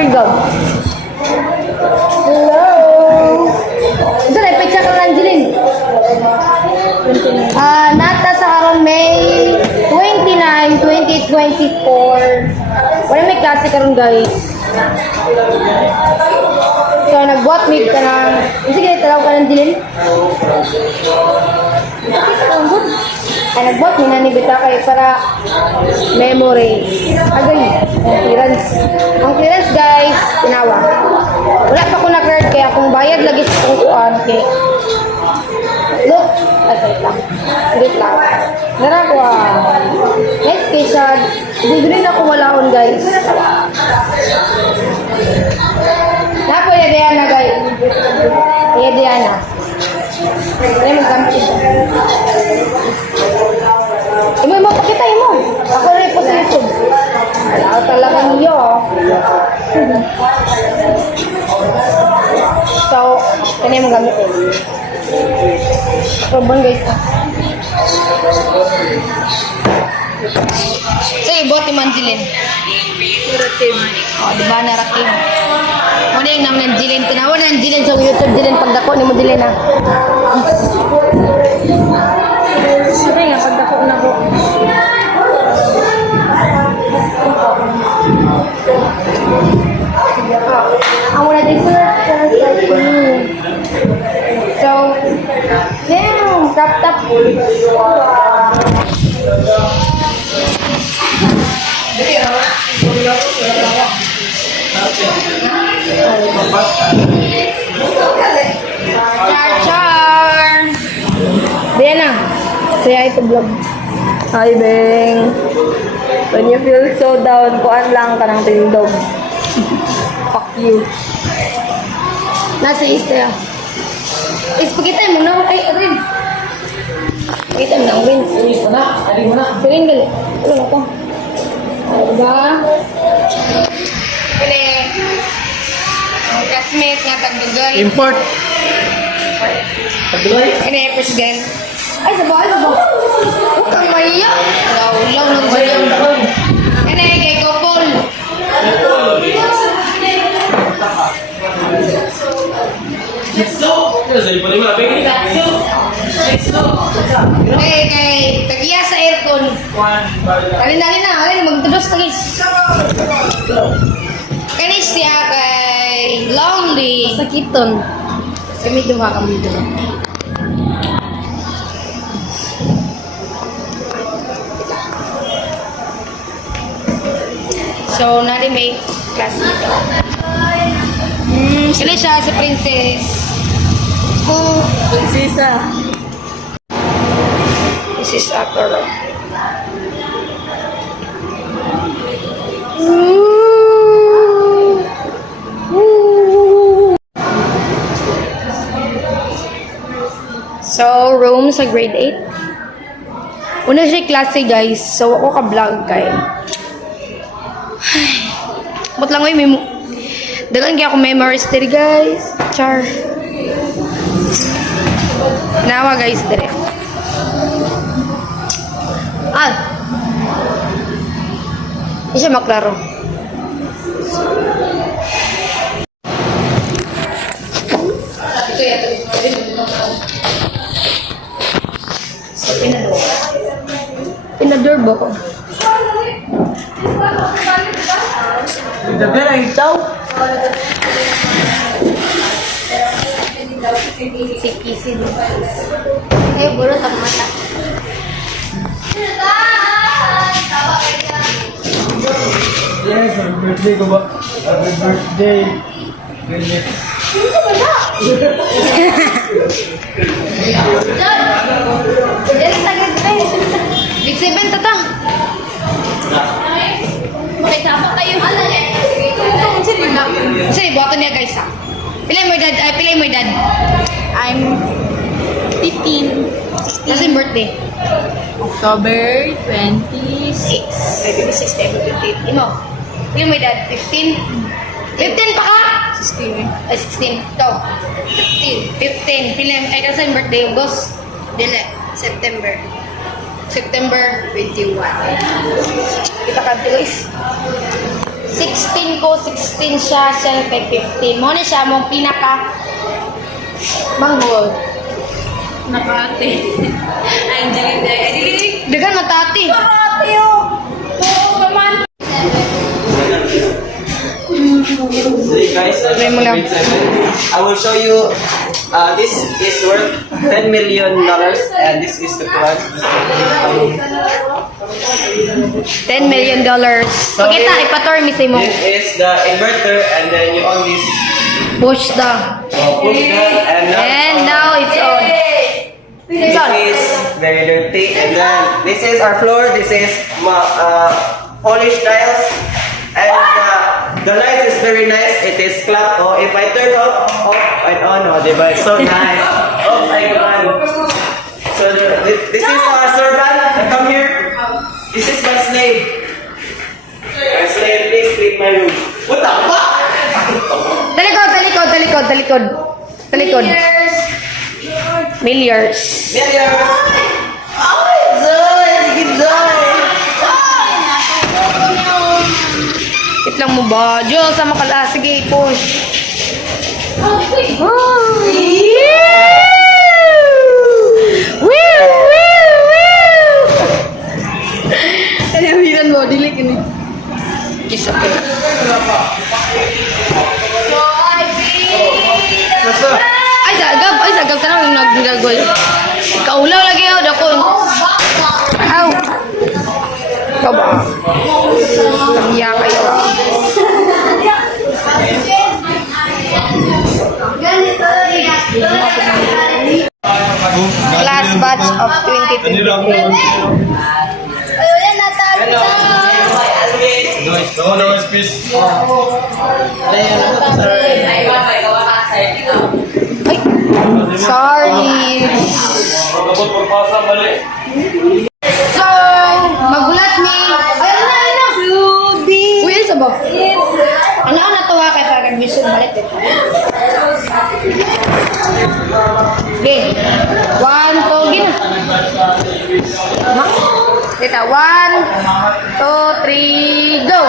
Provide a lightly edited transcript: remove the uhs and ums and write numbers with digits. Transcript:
Virgo. Hello. Ito na, ipitsa ka lang, Jeline. Nata sa karon May 29, 2024. Wala may klase karon guys. So, nag-bot meet ka ng... Sige, talaw ka ng Jeline. Ay, nag-bot meet na ni Bita kayo para memory. Agay, ang clearance. Ang clearance guys, tinawa. Wala pa ko na-card kaya kung bayad lagi sa kung kuhan. Okay. Look. Ay, wait lang. Wait lang. Nara ko Next kaysa, hindi ako walaon guys. Napo ya Diana guys. Ya Diana. Ay, magkamit siya. Imo pakita mo. Ako rin po sa YouTube. Wala talagang iyo. So, kanya mo gamitin. Robon guys. So, ibot ni Manjilin. Rakim. O, diba na Rakim? Muna yung naman ng Jilin. Tinawa na ng Jilin sa YouTube Jilin. Pagdako ni mo Jilin ha. Sabi nga, pagdako na ko. Ang wala din sa So, damn, crop top. Char! Diyan na. Saya ito vlog. Hi, Beng. When you feel so down, kuan lang ka ng tindog. Fuck you. Nasa Easter. Pakita mo na. Ay, Arin. Pakita mo na. Win. Sinis mo na. Arin mo na. Sirin gali. Ano na ko? Diba? Pwede. Ang classmate nga tagdugay. Import. Pagdulay. Ini presiden. Ay, sabah. Huwag kang mahiya. Law ng ganyan. Ini, kay Kopol. Kay tagiya sa aircon. Alin na. Magtudos tagis. Kanis siya kay Lonely. Sakiton. Kami duha kami duha. So, nari may class dito. Sila siya sa princess. Oh, Prinsesa. this is Akoro. So, room sa grade 8. Una siya klase guys. So, ako ka-vlog kay. But lang may dagan kaya ako memories diri guys. Char. Nawa guys diri. Hindi siya maklaro. So, pinador ba ko? Dagan ang itaw. Si Kissy din. Ay, burot ang mata. Yes, happy birthday ko ba? Happy birthday. Goodness. Big 7 tata. Okay, tama kayo. Sige, buhaton niya guys ha. Pilay mo dad. Pilay mo dad. I'm 15. Kasi birthday. October 26. 26 tayo. 28. Imo. Pilay mo dad. 15. 15 pa ka? 16. Ay, 16. Ikaw. 15. Pilay. Ay, kasi yung birthday. August. Dili. September. September 21. Kita ka guys. 16 ko, 16 siya, siya kay 15. Mo ni siya mong pinaka manghol. Nakate. Angelina. Dagan matati. Nakate yun. Oo naman. Hey guys, I will show you. This is worth $10 million, and this is the one. $10 million. Pakita, ipatormi sa mo. This is the inverter, and then you on this. Push the. Push that, And now it's on. This is very dirty, and then this is our floor. This is polished tiles, and the light is very nice. It is clock. Oh, if I turn off and on, oh, diba? It's so nice. Oh my god. So this is our servant. Come here. This is my slave. My slave, please clean my room. What the fuck? Talikod. Millions. Millions. Oh, Zoe, Wait lang mo ba? Diyos, sama ka lang. Sige, push. Kanawiran mo, dili ka ni. Kisa ka. Ay, sagab tanong yung nagdagol. Kaulaw lagi ako, dakon. Aw. Ikaw ba? Iya kayo. Class batch of 2020. No, it's peace. Ay, sorry. So, magulat ni. Ay, ano? Uy, isa ba? Ano natuwa kay parang mission balik eh. Okay. 1, 2, gina. Kita, 1, 2, 3, go!